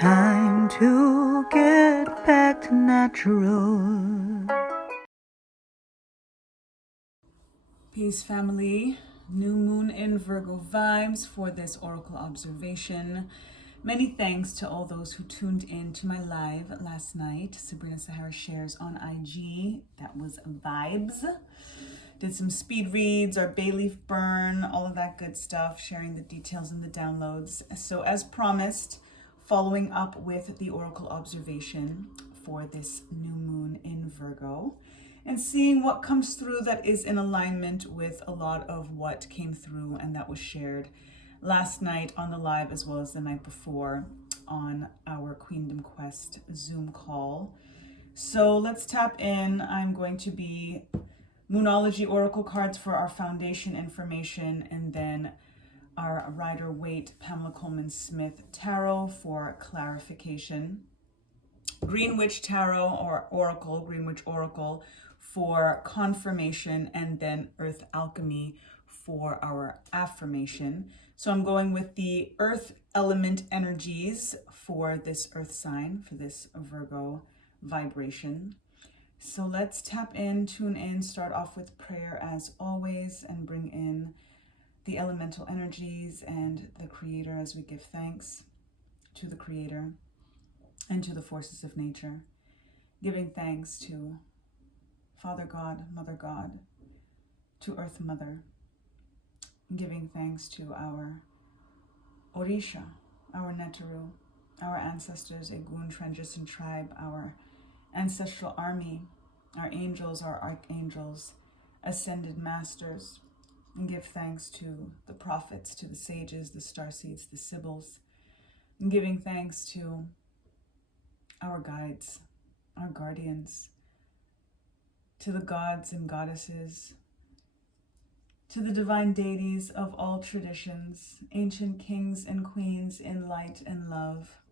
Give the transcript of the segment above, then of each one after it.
Time to get back to natural. Peace, family. New moon in Virgo vibes for this oracle observation. Many thanks to all those who tuned in to my live last night. Sabrina Sahara shares on IG. That was vibes. Did some speed reads, our bay leaf burn, all of that good stuff, sharing the details and the downloads. So as promised, following up with the oracle observation for this new moon in Virgo and seeing what comes through that is in alignment with a lot of what came through and that was shared last night on the live as well as the night before on our Queendom Quest Zoom call. So let's tap in. I'm going to be Moonology Oracle cards for our foundation information, and then our Rider-Waite Pamela Coleman Smith Tarot for clarification. Greenwich Tarot or Oracle, Greenwich Oracle for confirmation, and then Earth Alchemy for our affirmation. So I'm going with the Earth element energies for this Earth sign, for this Virgo vibration. So let's tap in, tune in, start off with prayer as always, and bring in the elemental energies and the Creator as we give thanks to the Creator and to the forces of nature. Giving thanks to Father God, Mother God, to Earth Mother. Giving thanks to our Orisha, our Neteru, our ancestors, Egun, Transition Tribe, our ancestral army, our angels, our archangels, ascended masters, and give thanks to the prophets, to the sages, the starseeds, the sibyls, and giving thanks to our guides, our guardians, to the gods and goddesses, to the divine deities of all traditions, ancient kings and queens in light and love.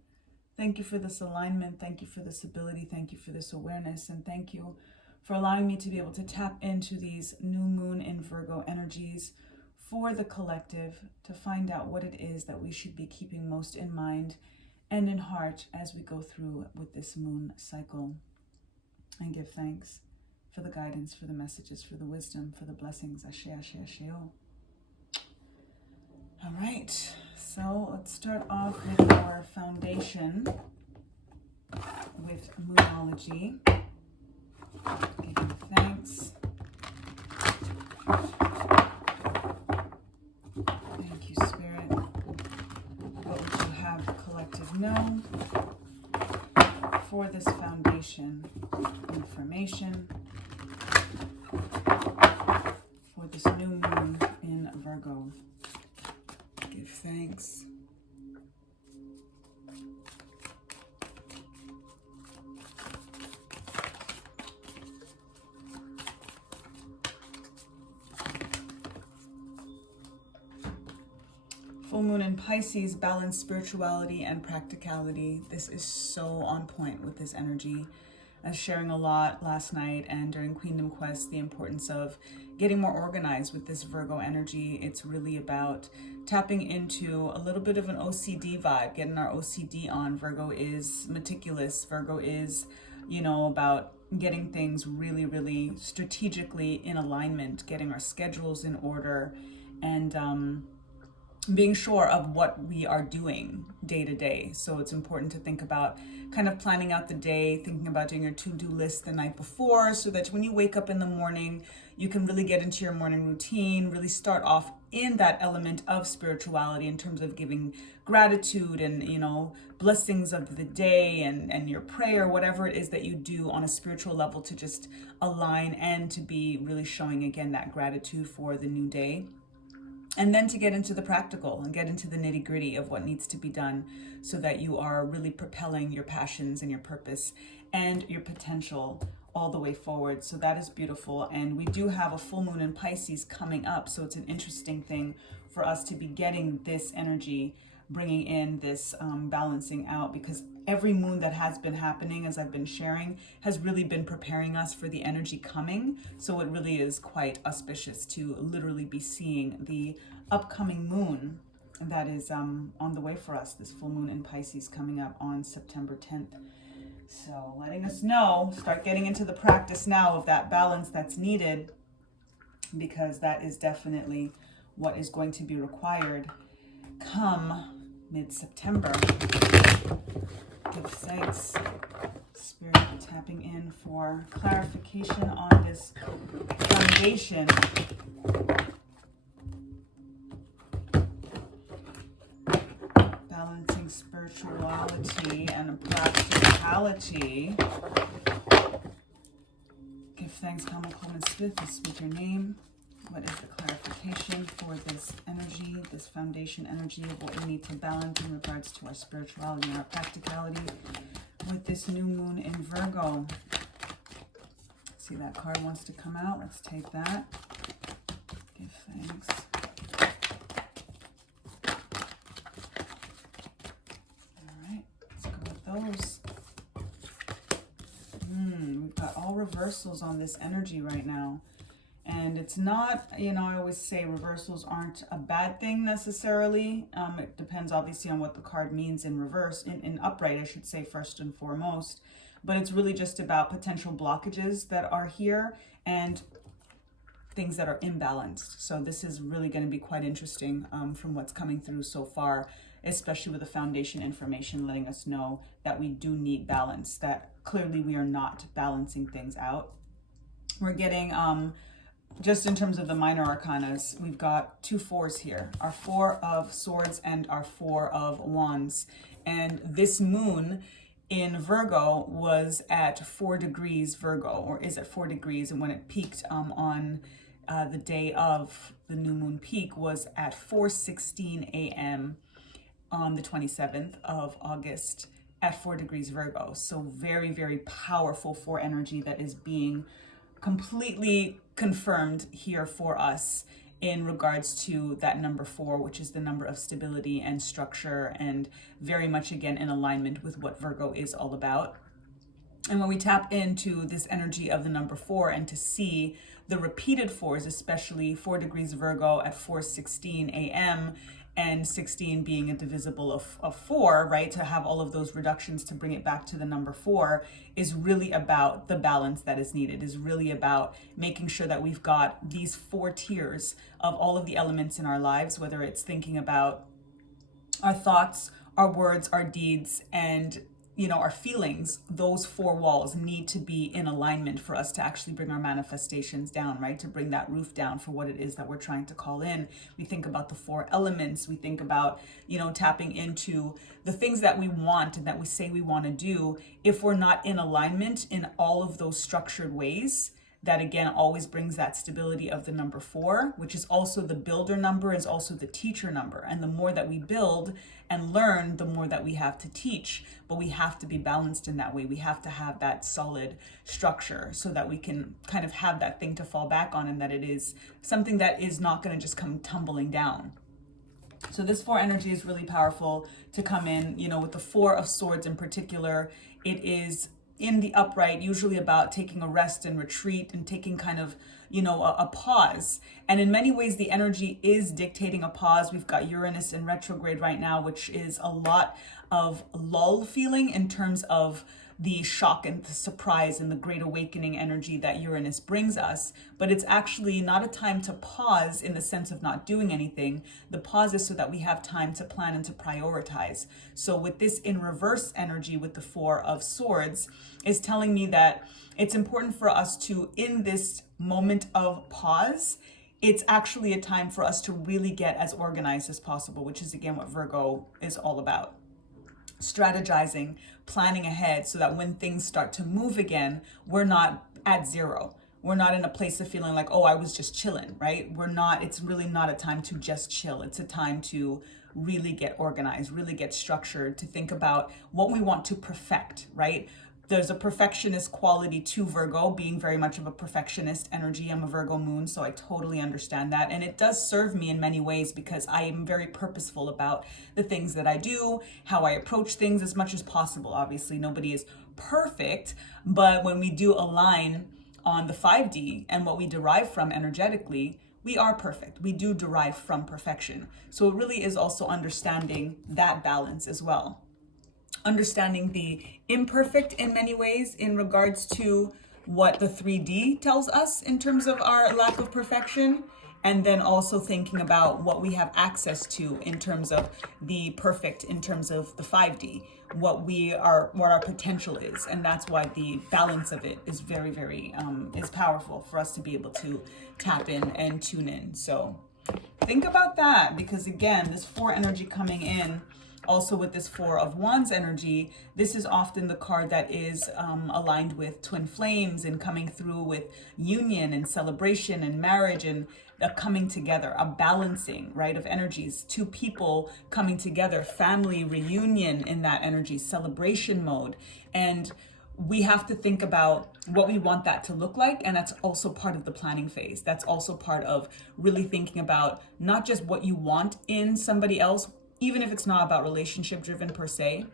Thank you for this alignment. Thank you for this ability. Thank you for this awareness. And thank you for allowing me to be able to tap into these new moon in Virgo energies for the collective to find out what it is that we should be keeping most in mind and in heart as we go through with this moon cycle. And give thanks for the guidance, for the messages, for the wisdom, for the blessings. Ashe, ashe, asheo. All right, so let's start off with our foundation with Moonology. Giving thanks. Thank you, Spirit. What would you have the collective know for this foundation information for this new moon in Virgo? Give thanks. Full moon in Pisces, balance spirituality and practicality. This is so on point with this energy. I was sharing a lot last night and during Queendom Quest, the importance of getting more organized with this Virgo energy. It's really about tapping into a little bit of an OCD vibe, getting our OCD on. Virgo is meticulous. Virgo is, about getting things really, really strategically in alignment, getting our schedules in order, and being sure of what we are doing day to day. So it's important to think about kind of planning out the day, thinking about doing your to-do list the night before so that when you wake up in the morning, you can really get into your morning routine, really start off in that element of spirituality in terms of giving gratitude and, blessings of the day and your prayer, whatever it is that you do on a spiritual level to just align and to be really showing again that gratitude for the new day. And then to get into the practical and get into the nitty gritty of what needs to be done so that you are really propelling your passions and your purpose and your potential all the way forward. So that is beautiful. And we do have a full moon in Pisces coming up. So it's an interesting thing for us to be getting this energy, bringing in this balancing out, because every moon that has been happening, as I've been sharing, has really been preparing us for the energy coming. So it really is quite auspicious to literally be seeing the upcoming moon that is on the way for us. This full moon in Pisces coming up on September 10th. So letting us know, start getting into the practice now of that balance that's needed, because that is definitely what is going to be required come mid-September. Give thanks, Spirit, tapping in for clarification on this foundation. Balancing spirituality and practicality. Give thanks, Common Coleman Smith, and speak your name. What is the clarification for this energy, this foundation energy of what we need to balance in regards to our spirituality and our practicality with this new moon in Virgo? See, that card wants to come out. Let's take that. Give thanks. All right, let's go with those. We've got all reversals on this energy right now. And it's not, I always say reversals aren't a bad thing necessarily. It depends obviously on what the card means in reverse, in upright, I should say, first and foremost. But it's really just about potential blockages that are here and things that are imbalanced. So this is really going to be quite interesting from what's coming through so far, especially with the foundation information letting us know that we do need balance, that clearly we are not balancing things out. We're getting... just in terms of the minor arcanas, we've got 2 4s here, our 4 of swords and our 4 of wands. And this moon in Virgo was at 4 degrees Virgo, or is at 4 degrees. And when it peaked on the day of the new moon peak was at 4:16 a.m. on the 27th of August at 4 degrees Virgo. So very, very powerful 4 energy that is being completely confirmed here for us in regards to that number 4, which is the number of stability and structure, and very much again in alignment with what Virgo is all about. And when we tap into this energy of the number 4 and to see the repeated 4s, especially 4 degrees Virgo at 4:16 a.m. and 16 being a divisible of 4, right? To have all of those reductions to bring it back to the number 4 is really about the balance that is needed, is really about making sure that we've got these 4 tiers of all of the elements in our lives, whether it's thinking about our thoughts, our words, our deeds, and our feelings. Those 4 walls need to be in alignment for us to actually bring our manifestations down, right? To bring that roof down for what it is that we're trying to call in. We think about the 4 elements. We think about, tapping into the things that we want and that we say we want to do. If we're not in alignment in all of those structured ways, that again always brings that stability of the number 4, which is also the builder number, is also the teacher number. And the more that we build and learn, the more that we have to teach. But we have to be balanced in that way. We have to have that solid structure so that we can kind of have that thing to fall back on, and that it is something that is not going to just come tumbling down. So this 4 energy is really powerful to come in, with the 4 of swords in particular. It is in the upright, usually about taking a rest and retreat and taking kind of, a pause. And in many ways, the energy is dictating a pause. We've got Uranus in retrograde right now, which is a lot of lull feeling in terms of the shock and the surprise and the great awakening energy that Uranus brings us. But it's actually not a time to pause in the sense of not doing anything. The pause is so that we have time to plan and to prioritize. So with this in reverse energy with the 4 of swords is telling me that it's important for us to, in this moment of pause, it's actually a time for us to really get as organized as possible, which is again what Virgo is all about. Strategizing, planning ahead so that when things start to move again, we're not at zero. We're not in a place of feeling like, oh, I was just chilling, right? It's really not a time to just chill. It's a time to really get organized, really get structured, to think about what we want to perfect, right? There's a perfectionist quality to Virgo, being very much of a perfectionist energy. I'm a Virgo moon, so I totally understand that. And it does serve me in many ways because I am very purposeful about the things that I do, how I approach things as much as possible. Obviously, nobody is perfect, but when we do align on the 5D and what we derive from energetically, we are perfect. We do derive from perfection. So it really is also understanding that balance as well. Understanding the imperfect in many ways in regards to what the 3D tells us in terms of our lack of perfection, and then also thinking about what we have access to in terms of the perfect, in terms of the 5D, what our potential is. And that's why the balance of it is very, very is powerful for us to be able to tap in and tune in. So think about that, because again, this 4 energy coming in, also with this 4 of Wands energy, this is often the card that is aligned with twin flames and coming through with union and celebration and marriage and a coming together, a balancing, right, of energies. 2 people coming together, family reunion in that energy, celebration mode. And we have to think about what we want that to look like. And that's also part of the planning phase. That's also part of really thinking about not just what you want in somebody else, even if it's not about relationship driven per se,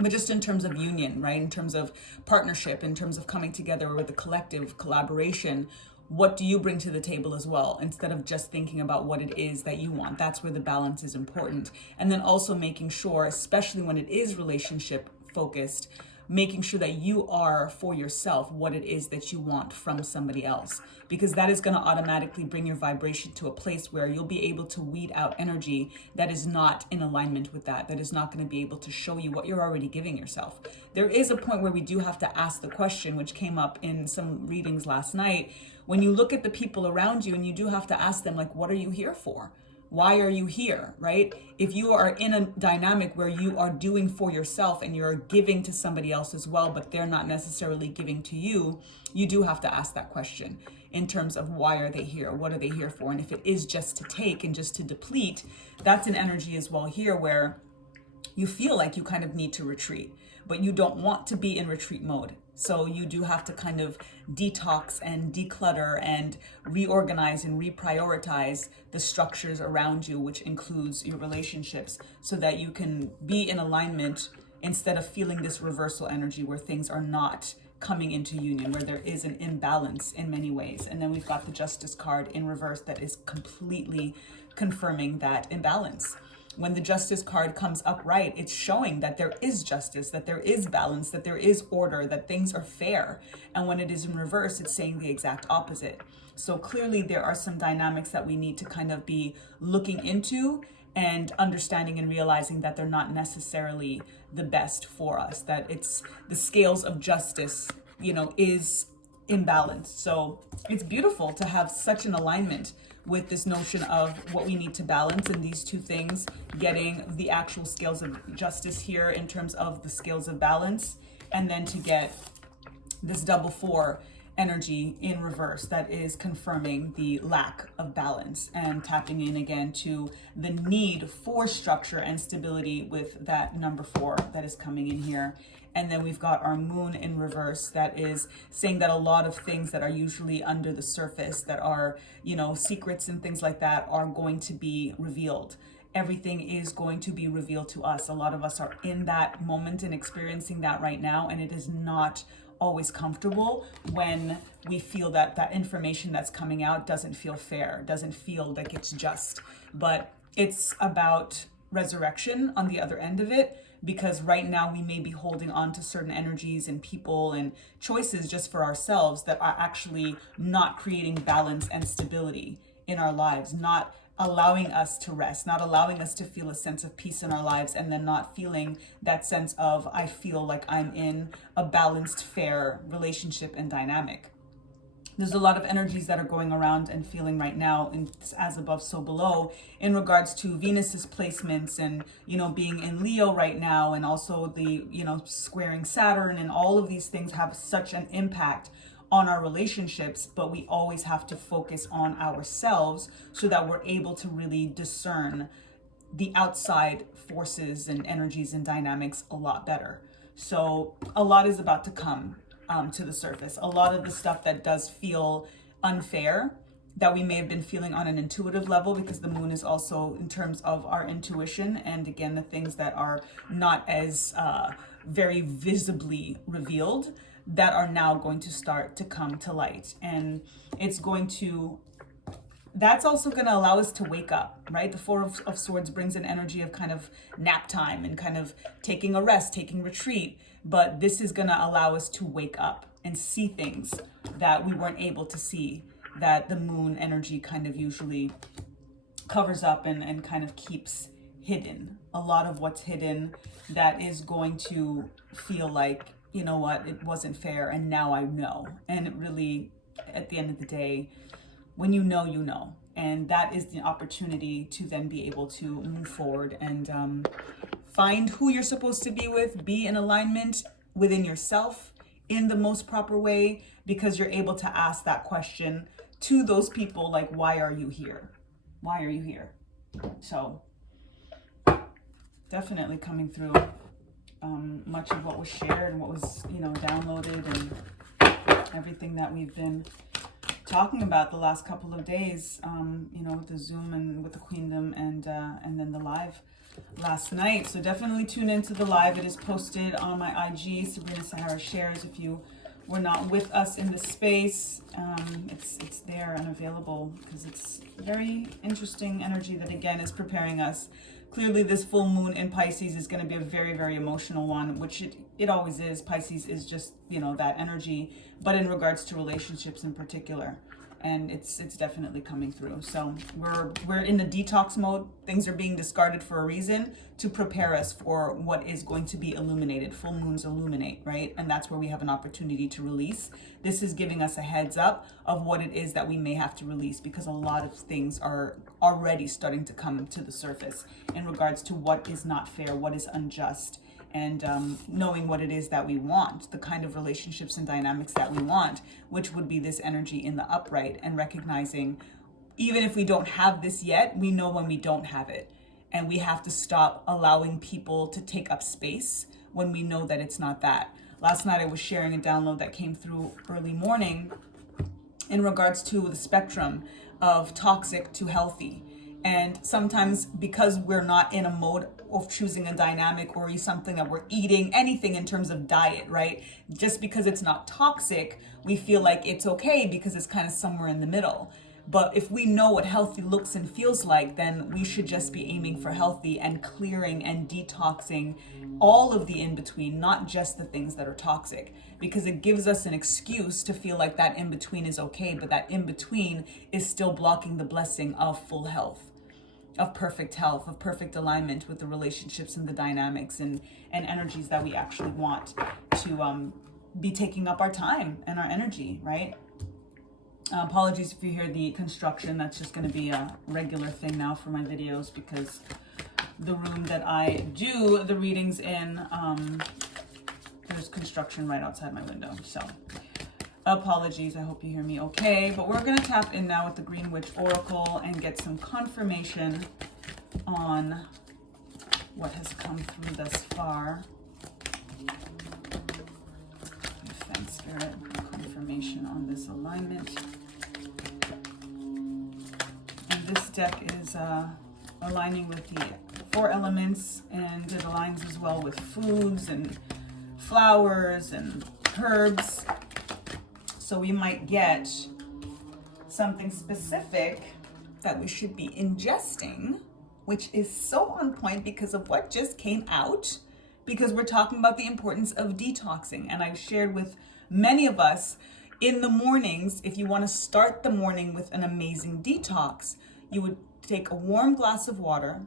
but just in terms of union, right? In terms of partnership, in terms of coming together with a collective collaboration, what do you bring to the table as well, instead of just thinking about what it is that you want? That's where the balance is important. And then also making sure, especially when it is relationship focused, making sure that you are for yourself what it is that you want from somebody else, because that is going to automatically bring your vibration to a place where you'll be able to weed out energy that is not in alignment with that is not going to be able to show you what you're already giving yourself. There is a point where we do have to ask the question, which came up in some readings last night, when you look at the people around you, and you do have to ask them, like, what are you here for? Why are you here, right? If you are in a dynamic where you are doing for yourself and you're giving to somebody else as well, but they're not necessarily giving to you, you do have to ask that question in terms of why are they here? What are they here for? And if it is just to take and just to deplete, that's an energy as well here where you feel like you kind of need to retreat, but you don't want to be in retreat mode. So you do have to kind of detox and declutter and reorganize and reprioritize the structures around you, which includes your relationships, so that you can be in alignment instead of feeling this reversal energy where things are not coming into union, where there is an imbalance in many ways. And then we've got the Justice card in reverse that is completely confirming that imbalance. When the Justice card comes upright, it's showing that there is justice, that there is balance, that there is order, that things are fair. And when it is in reverse, it's saying the exact opposite. So clearly there are some dynamics that we need to kind of be looking into and understanding and realizing that they're not necessarily the best for us, that it's the scales of justice, is imbalanced. So it's beautiful to have such an alignment with this notion of what we need to balance, and these 2 things, getting the actual scales of justice here in terms of the scales of balance, and then to get this double 4 energy in reverse that is confirming the lack of balance and tapping in again to the need for structure and stability with that number 4 that is coming in here. And then we've got our moon in reverse that is saying that a lot of things that are usually under the surface, that are, secrets and things like that, are going to be revealed. Everything is going to be revealed to us. A lot of us are in that moment and experiencing that right now. And it is not always comfortable when we feel that that information that's coming out doesn't feel fair, doesn't feel like it's just. But it's about resurrection on the other end of it, because right now we may be holding on to certain energies and people and choices just for ourselves that are actually not creating balance and stability in our lives, not allowing us to rest, not allowing us to feel a sense of peace in our lives, and then not feeling that sense of, I feel like I'm in a balanced, fair relationship and dynamic. There's a lot of energies that are going around and feeling right now in as above, so below, in regards to Venus's placements and, being in Leo right now, and also the, squaring Saturn, and all of these things have such an impact on our relationships, but we always have to focus on ourselves so that we're able to really discern the outside forces and energies and dynamics a lot better. So a lot is about to come to the surface. A lot of the stuff that does feel unfair, that we may have been feeling on an intuitive level, because the moon is also in terms of our intuition, and again, the things that are not as very visibly revealed, that are now going to start to come to light. And it's going to that's also going to allow us to wake up, right? The Four of Swords brings an energy of kind of nap time and kind of taking a rest, taking retreat. But this is going to allow us to wake up and see things that we weren't able to see, that the moon energy kind of usually covers up and kind of keeps hidden. A lot of what's hidden that is going to feel like, you know what, it wasn't fair and now I know. And it really, at the end of the day, when you know, you know. And that is the opportunity to then be able to move forward and find who you're supposed to be with, be in alignment within yourself in the most proper way, because you're able to ask that question to those people, like, why are you here? Why are you here? So definitely coming through much of what was shared and what was, you know, downloaded and everything that we've been talking about the last couple of days, you know, with the Zoom and with the Queendom and then the live last night. So definitely tune into the live. It is posted on my IG, Sabrina Sahara Shares. If you were not with us in the space, it's there and available, because it's very interesting energy that again is preparing us. Clearly this full moon in Pisces is going to be a very, very emotional one, which it always is. Pisces is just, you know, that energy, but in regards to relationships in particular. And it's definitely coming through. So we're in the detox mode. Things are being discarded for a reason to prepare us for what is going to be illuminated. Full moons illuminate, right? And that's where we have an opportunity to release. This is giving us a heads up of what it is that we may have to release, because a lot of things are already starting to come to the surface in regards to what is not fair, what is unjust, and knowing what it is that we want, the kind of relationships and dynamics that we want, which would be this energy in the upright, and recognizing even if we don't have this yet, we know when we don't have it. And we have to stop allowing people to take up space when we know that it's not that. Last night I was sharing a download that came through early morning in regards to the spectrum of toxic to healthy. And sometimes because we're not in a mode of choosing a dynamic or something that we're eating, anything in terms of diet, right? Just because it's not toxic, we feel like it's okay because it's kind of somewhere in the middle. But if we know what healthy looks and feels like, then we should just be aiming for healthy and clearing and detoxing all of the in-between, not just the things that are toxic, because it gives us an excuse to feel like that in-between is okay, but that in-between is still blocking the blessing of full health, of perfect health, of perfect alignment with the relationships and the dynamics and energies that we actually want to be taking up our time and our energy, right? Apologies if you hear the construction. That's just going to be a regular thing now for my videos, because the room that I do the readings in, there's construction right outside my window. So apologies, I hope you hear me okay. But we're going to tap in now with the Green Witch Oracle and get some confirmation on what has come through thus far. Thanks, Spirit, confirmation on this alignment. And this deck is aligning with the 4 elements, and it aligns as well with foods and flowers and herbs. So we might get something specific that we should be ingesting, which is so on point because of what just came out, because we're talking about the importance of detoxing. And I've shared with many of us in the mornings, if you want to start the morning with an amazing detox, you would take a warm glass of water,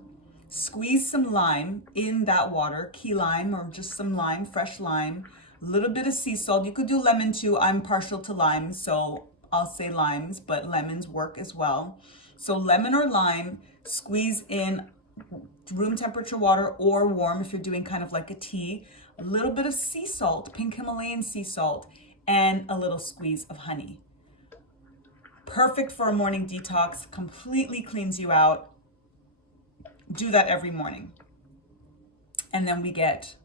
squeeze some lime in that water, key lime or just some lime, fresh lime, a little bit of sea salt. You could do lemon too. I'm partial to lime, so I'll say limes, but lemons work as well. So lemon or lime, squeeze in room temperature water or warm if you're doing kind of like a tea, a little bit of sea salt, pink Himalayan sea salt, and a little squeeze of honey. Perfect for a morning detox, completely cleans you out. Do that every morning. And then we get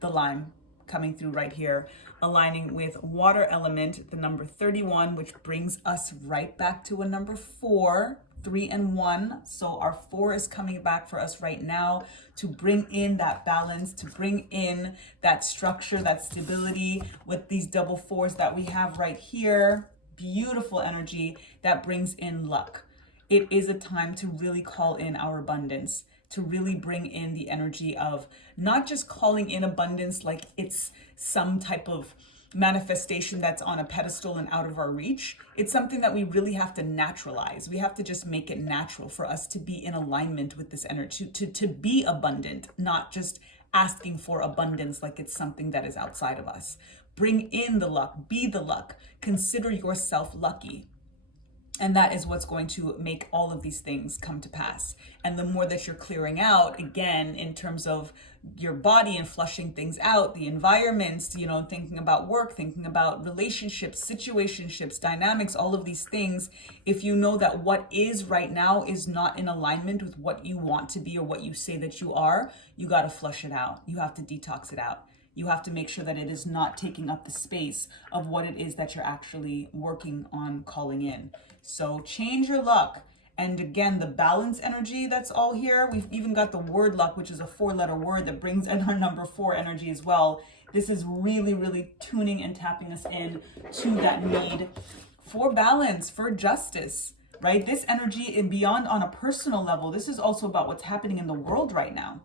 the lime coming through right here, aligning with water element, the number 31, which brings us right back to a number 4, 3 and 1. So our 4 is coming back for us right now to bring in that balance, to bring in that structure, that stability with these double 4s that we have right here. Beautiful energy that brings in luck. it is a time to really call in our abundance, to really bring in the energy of not just calling in abundance like it's some type of manifestation that's on a pedestal and out of our reach. It's something that we really have to naturalize. We have to just make it natural for us to be in alignment with this energy, to be abundant, not just asking for abundance like it's something that is outside of us. Bring in the luck, be the luck, consider yourself lucky. And that is what's going to make all of these things come to pass. And the more that you're clearing out, again, in terms of your body and flushing things out, the environments, thinking about work, thinking about relationships, situationships, dynamics, all of these things, if you know that what is right now is not in alignment with what you want to be or what you say that you are, you got to flush it out. You have to detox it out. You have to make sure that it is not taking up the space of what it is that you're actually working on calling in. So change your luck. And again, the balance energy that's all here. We've even got the word luck, which is a 4-letter word that brings in our number 4 energy as well. This is really, really tuning and tapping us in to that need for balance, for justice, right? This energy and beyond on a personal level, this is also about what's happening in the world right now.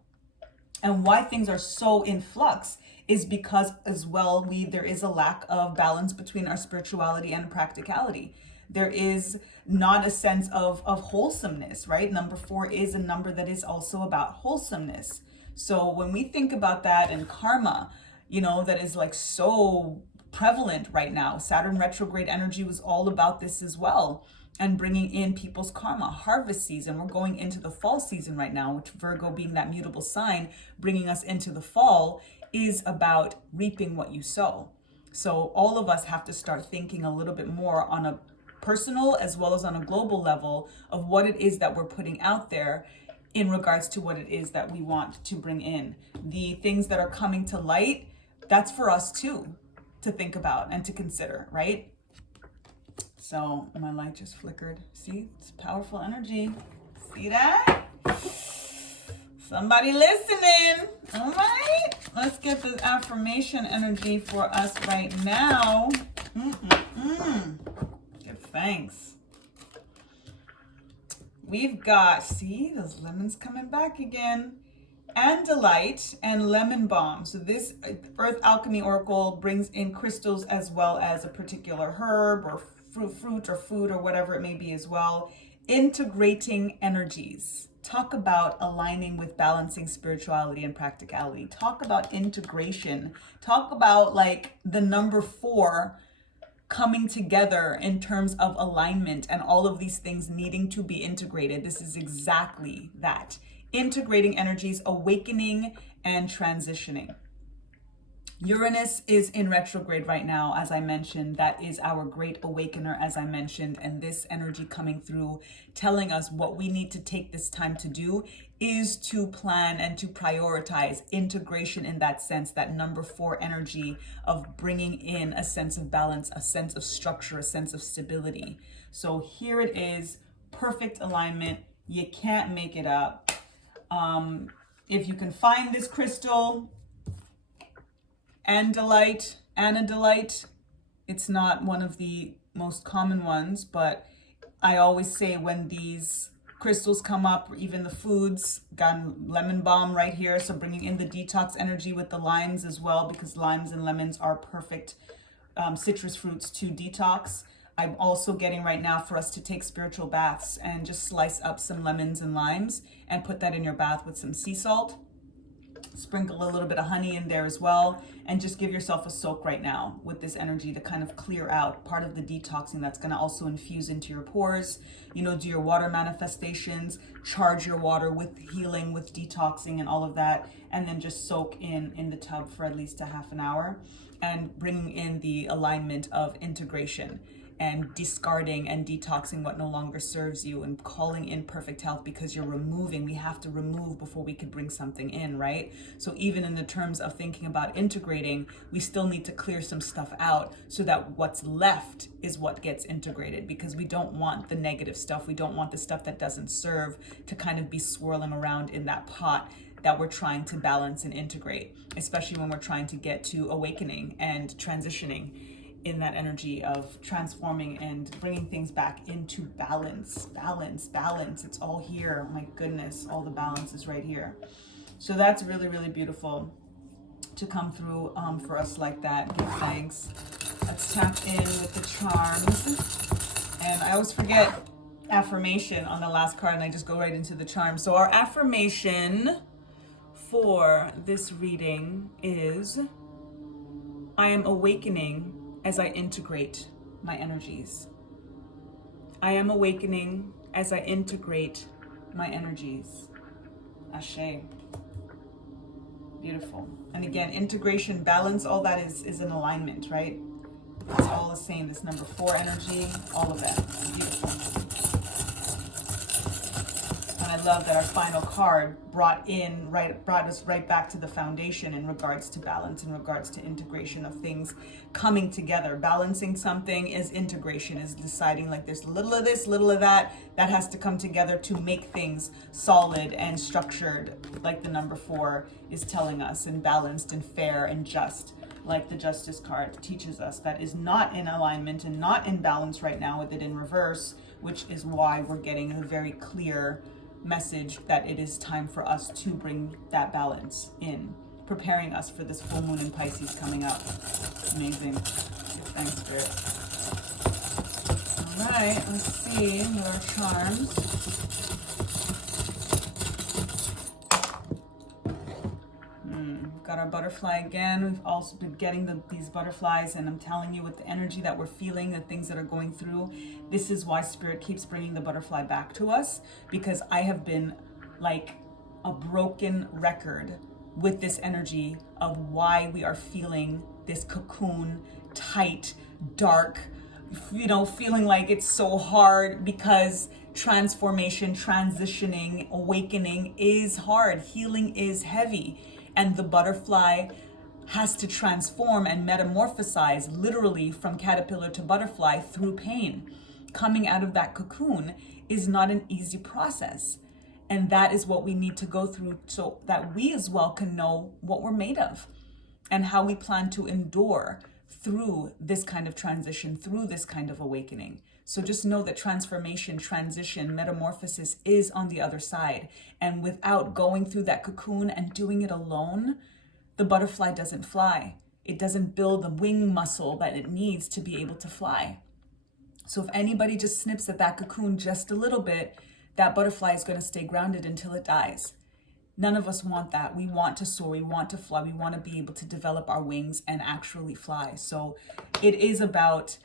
And why things are so in flux is because as well, there is a lack of balance between our spirituality and practicality. There is not a sense of wholesomeness, right? Number 4 is a number that is also about wholesomeness. So when we think about that and karma, that is like so prevalent right now. Saturn retrograde energy was all about this as well. And bringing in people's karma, harvest season. We're going into the fall season right now, which Virgo being that mutable sign, bringing us into the fall is about reaping what you sow. So all of us have to start thinking a little bit more on a personal as well as on a global level of what it is that we're putting out there in regards to what it is that we want to bring in. The things that are coming to light, that's for us too to think about and to consider, right? So my light just flickered. See, it's powerful energy. See that? Somebody listening. All right. Let's get the affirmation energy for us right now. Give thanks. We've got, see, those lemons coming back again. Andalite and lemon balm. So this Earth Alchemy Oracle brings in crystals as well as a particular herb or fruit or food or whatever it may be as well. Integrating energies. Talk about aligning with balancing spirituality and practicality. Talk about integration. Talk about like the number 4 coming together in terms of alignment and all of these things needing to be integrated. This is exactly that. Integrating energies, awakening and transitioning. Uranus is in retrograde right now, as I mentioned. That is our great awakener, as I mentioned. And this energy coming through, telling us what we need to take this time to do is to plan and to prioritize integration in that sense, that number 4 energy of bringing in a sense of balance, a sense of structure, a sense of stability. So here it is, perfect alignment. You can't make it up. If you can find this crystal, Anodylite, it's not one of the most common ones, but I always say when these crystals come up, or even the foods, got lemon balm right here, so bringing in the detox energy with the limes as well, because limes and lemons are perfect citrus fruits to detox. I'm also getting right now for us to take spiritual baths and just slice up some lemons and limes and put that in your bath with some sea salt. Sprinkle a little bit of honey in there as well, and just give yourself a soak right now with this energy to kind of clear out part of the detoxing that's going to also infuse into your pores. Do your water manifestations, charge your water with healing, with detoxing and all of that, and then just soak in the tub for at least a half an hour, and bringing in the alignment of integration and discarding and detoxing what no longer serves you and calling in perfect health, because you're removing. We have to remove before we could bring something in, right? So even in the terms of thinking about integrating, we still need to clear some stuff out so that what's left is what gets integrated, because we don't want the negative stuff. We don't want the stuff that doesn't serve to kind of be swirling around in that pot that we're trying to balance and integrate, especially when we're trying to get to awakening and transitioning in that energy of transforming and bringing things back into balance. It's all here. Oh my goodness, all the balance is right here. So that's really, really beautiful to come through for us like that. Give thanks. Let's tap in with the charms. And I always forget affirmation on the last card and I just go right into the charm. So our affirmation for this reading is, I am awakening as I integrate my energies. I am awakening as I integrate my energies. Ashe. Beautiful. And again, integration, balance, all that is an alignment, right? It's all the same. This number 4 energy, all of that. Beautiful. And I love that our final card brought us right back to the foundation in regards to balance, in regards to integration of things coming together. Balancing something is integration, is deciding like there's a little of this, little of that has to come together to make things solid and structured, like the number 4 is telling us, and balanced and fair and just, like the Justice card teaches us, that is not in alignment and not in balance right now, with it in reverse, which is why we're getting a very clear message that it is time for us to bring that balance in, preparing us for this full moon in Pisces coming up. Amazing. Thanks, Spirit. All right, let's see with our charms. Got our butterfly again. We've also been getting these butterflies, and I'm telling you, with the energy that we're feeling, the things that are going through, this is why Spirit keeps bringing the butterfly back to us, because I have been like a broken record with this energy of why we are feeling this cocoon, tight, dark, feeling like it's so hard, because transformation, transitioning, awakening is hard. Healing is heavy. And the butterfly has to transform and metamorphosize literally from caterpillar to butterfly through pain. Coming out of that cocoon is not an easy process. And that is what we need to go through so that we as well can know what we're made of and how we plan to endure through this kind of transition, through this kind of awakening. So just know that transformation, transition, metamorphosis is on the other side. And without going through that cocoon and doing it alone, the butterfly doesn't fly. It doesn't build the wing muscle that it needs to be able to fly. So if anybody just snips at that cocoon just a little bit, that butterfly is going to stay grounded until it dies. None of us want that. We want to soar, we want to fly, we want to be able to develop our wings and actually fly. So it is about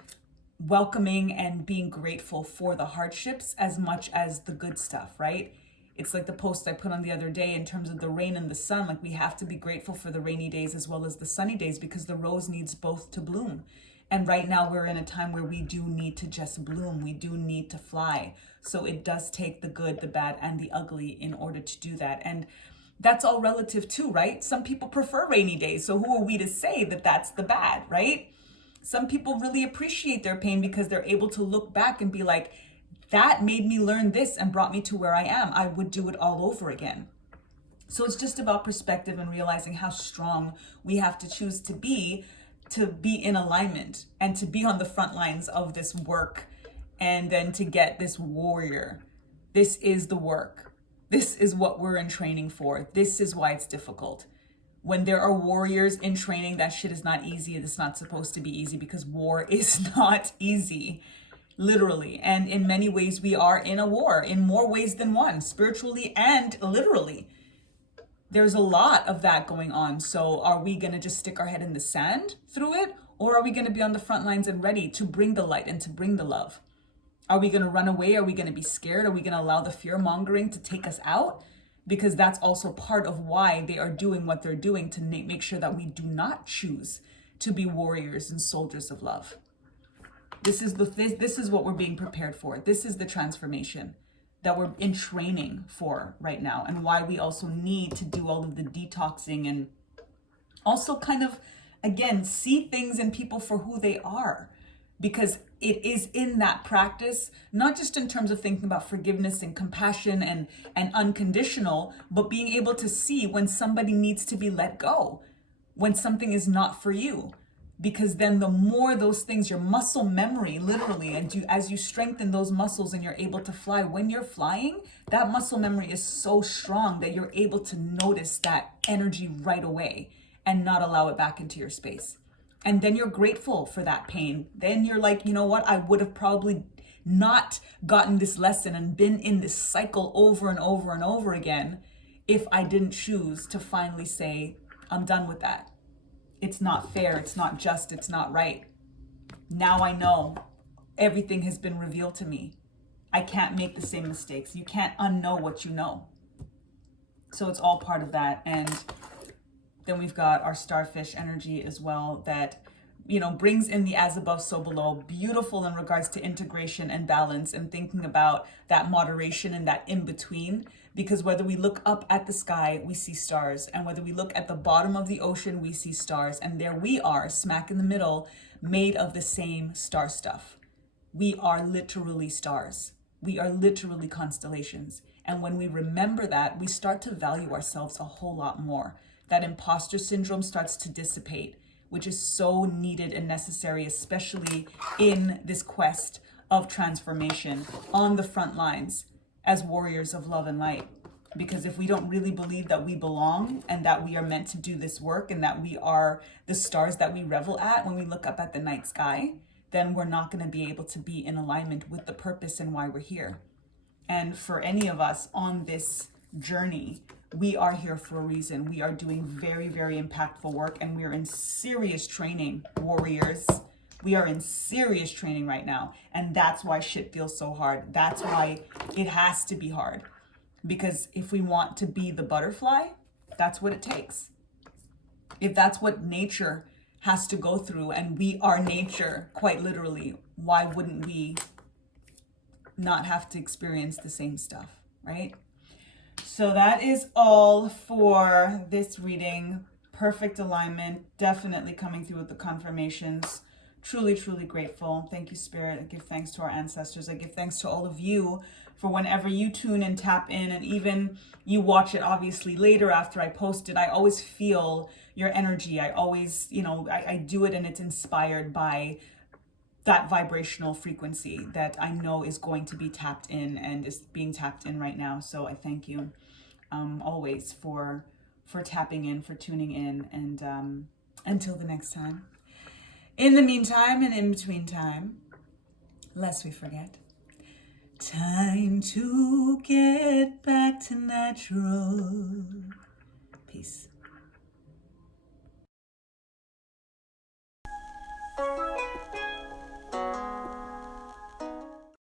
welcoming and being grateful for the hardships as much as the good stuff, right? It's like the post I put on the other day in terms of the rain and the sun. Like, we have to be grateful for the rainy days as well as the sunny days, because the rose needs both to bloom. And right now we're in a time where we do need to just bloom. We do need to fly. So it does take the good, the bad, and the ugly in order to do that. And that's all relative too, right? Some people prefer rainy days. So who are we to say that that's the bad, right? Some people really appreciate their pain because they're able to look back and be like, that made me learn this and brought me to where I am. I would do it all over again. So it's just about perspective and realizing how strong we have to choose to be in alignment and to be on the front lines of this work, and then to get this warrior. This is the work. This is what we're in training for. This is why it's difficult. When there are warriors in training, that shit is not easy. It's not supposed to be easy, because war is not easy, literally. And in many ways, we are in a war, in more ways than one, spiritually and literally. There's a lot of that going on. So are we going to just stick our head in the sand through it? Or are we going to be on the front lines and ready to bring the light and to bring the love? Are we going to run away? Are we going to be scared? Are we going to allow the fear mongering to take us out? Because that's also part of why they are doing what they're doing, to make sure that we do not choose to be warriors and soldiers of love. This is what we're being prepared for. This is the transformation that we're in training for right now, and why we also need to do all of the detoxing and also kind of, again, see things and people for who they are. Because it is in that practice, not just in terms of thinking about forgiveness and compassion and unconditional, but being able to see when somebody needs to be let go, when something is not for you. because then the more those things, your muscle memory, literally, and as you strengthen those muscles and you're able to fly, when you're flying, that muscle memory is so strong that you're able to notice that energy right away and not allow it back into your space. And then you're grateful for that pain. Then you're like, you know what? I would have probably not gotten this lesson and been in this cycle over and over and over again if I didn't choose to finally say, I'm done with that. It's not fair. It's not just. It's not right. Now I know everything has been revealed to me. I can't make the same mistakes. You can't unknow what you know. So it's all part of that. And then we've got our starfish energy as well that, you know, brings in the as above, so below. Beautiful in regards to integration and balance and thinking about that moderation and that in between. Because whether we look up at the sky, we see stars. And whether we look at the bottom of the ocean, we see stars. And there we are, smack in the middle, made of the same star stuff. We are literally stars. We are literally constellations. And when we remember that, we start to value ourselves a whole lot more. That imposter syndrome starts to dissipate, which is so needed and necessary, especially in this quest of transformation on the front lines as warriors of love and light. Because if we don't really believe that we belong and that we are meant to do this work and that we are the stars that we revel at when we look up at the night sky, then we're not going to be able to be in alignment with the purpose and why we're here. And for any of us on this journey, we are here for a reason. We are doing very, very impactful work, and we are in serious training, warriors. We are in serious training right now. And that's why shit feels so hard. That's why it has to be hard. Because if we want to be the butterfly, that's what it takes. If that's what nature has to go through, and we are nature, quite literally, why wouldn't we not have to experience the same stuff, right? So that is all for this reading. Perfect alignment, definitely coming through with the confirmations. Truly, truly grateful. Thank you, Spirit. I give thanks to our ancestors. I give thanks to all of you for whenever you tune and tap in, and even you watch it obviously later after I post it. I always feel your energy. I always, I do it, and it's inspired by that vibrational frequency that I know is going to be tapped in and is being tapped in right now. So I thank you always for tapping in, for tuning in, and until the next time. In the meantime and in between time, lest we forget, time to get back to natural. Peace.